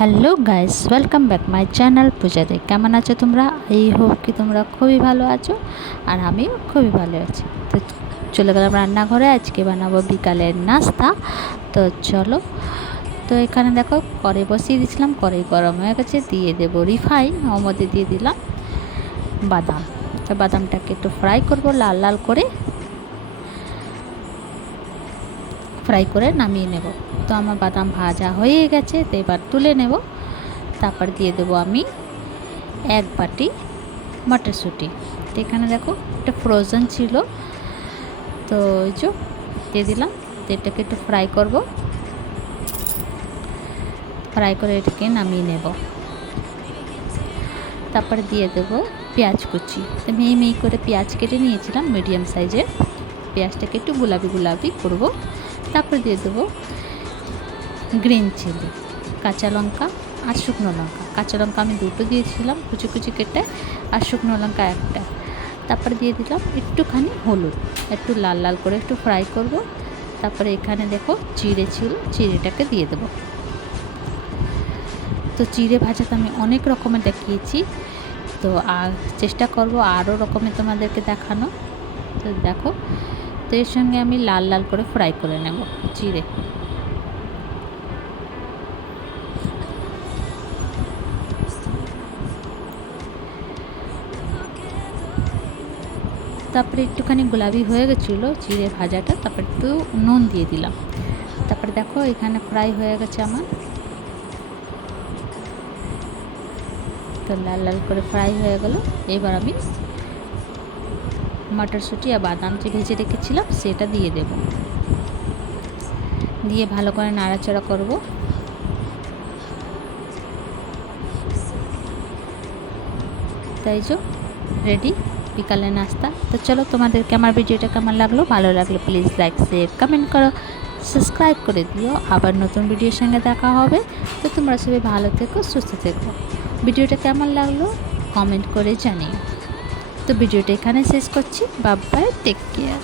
Hello guys, welcome back my channel পূজাতে। কেমন আছো তোমরা? এই হোক কি তোমরা খুবই ভালো আছো, আর আমিও খুবই ভালো আছি। তো চলে গেলাম রান্নাঘরে, আজকে বানাবো বিকালের নাস্তা। তো চলো। তো এখানে দেখো কড়াই বসিয়ে দিয়েছিলাম, কড়াই গরম হয়ে গেছে, দিয়ে দেবো রিফাইন, ওর মধ্যে দিয়ে দিলাম বাদাম। তো বাদামটাকে একটু ফ্রাই করবো লাল লাল করে, ফ্রাই করে নামিয়ে নেব। তো আমার বাদাম ভাজা হয়ে গেছে, তো এবার তুলে নেব। তারপর দিয়ে দেবো আমি 1 বাটি মটরশুঁটি। তো এখানে দেখো এটা ফ্রোজেন ছিল, তো এই যে দিয়ে দিলাম। তো এটাকে একটু ফ্রাই করব, ফ্রাই করে এটাকে নামিয়ে নেব। তারপরে দিয়ে দেবো পেঁয়াজ কুচি। তো মিহি করে পেঁয়াজ কেটে নিয়েছিলাম মিডিয়াম সাইজের। পেঁয়াজটাকে একটু গোলাপি গোলাপি করব। তারপরে দিয়ে দেবো গ্রিন চিলি, কাঁচা লঙ্কা আর শুকনো লঙ্কা। কাঁচা লঙ্কা আমি দুটো দিয়েছিলাম কুচি কুচি কেটে, আর শুকনো লঙ্কা একটা। তারপরে দিয়ে দিলাম একটুখানি হলুদ, একটু লাল লাল করে একটু ফ্রাই করব। তারপরে এখানে দেখো চিড়ে ছিল, চিড়েটাকে দিয়ে দেবো। তো চিড়ে ভাজাতে আমি অনেক রকমের দেখিয়েছি, তো আর চেষ্টা করব আরও রকমের তোমাদেরকে দেখানো। তো দেখো, তো এর সঙ্গে আমি লাল লাল করে ফ্রাই করে নেব চিড়ে। তারপরে একটুখানি গোলাপি হয়ে গেছিলো চিড়ে ভাজাটা, তারপর একটু নুন দিয়ে দিলাম। তারপরে দেখো এখানে ফ্রাই হয়ে গেছে আমার, তো লাল লাল করে ফ্রাই হয়ে গেল। এবার আমি মটরশুঁটি আর বাদাম যে ভেজে রেখেছিলাম সেটা দিয়ে দেব, দিয়ে ভালো করে নাড়াচাড়া করব। তাই যে রেডি বিকালের নাস্তা। তো চলো, তোমাদেরকে আমার ভিডিওটা কেমন লাগলো, ভালো লাগলে প্লিজ লাইক শেয়ার কমেন্ট করো, সাবস্ক্রাইব করে দিও। আবার নতুন ভিডিওর সঙ্গে দেখা হবে। তো তোমরা সবাই ভালো থেকো, সুস্থ থেকো। ভিডিওটা কেমন লাগলো কমেন্ট করে জানিও। তো ভিডিওটা এখানে শেষ করছি। Bye bye, take care.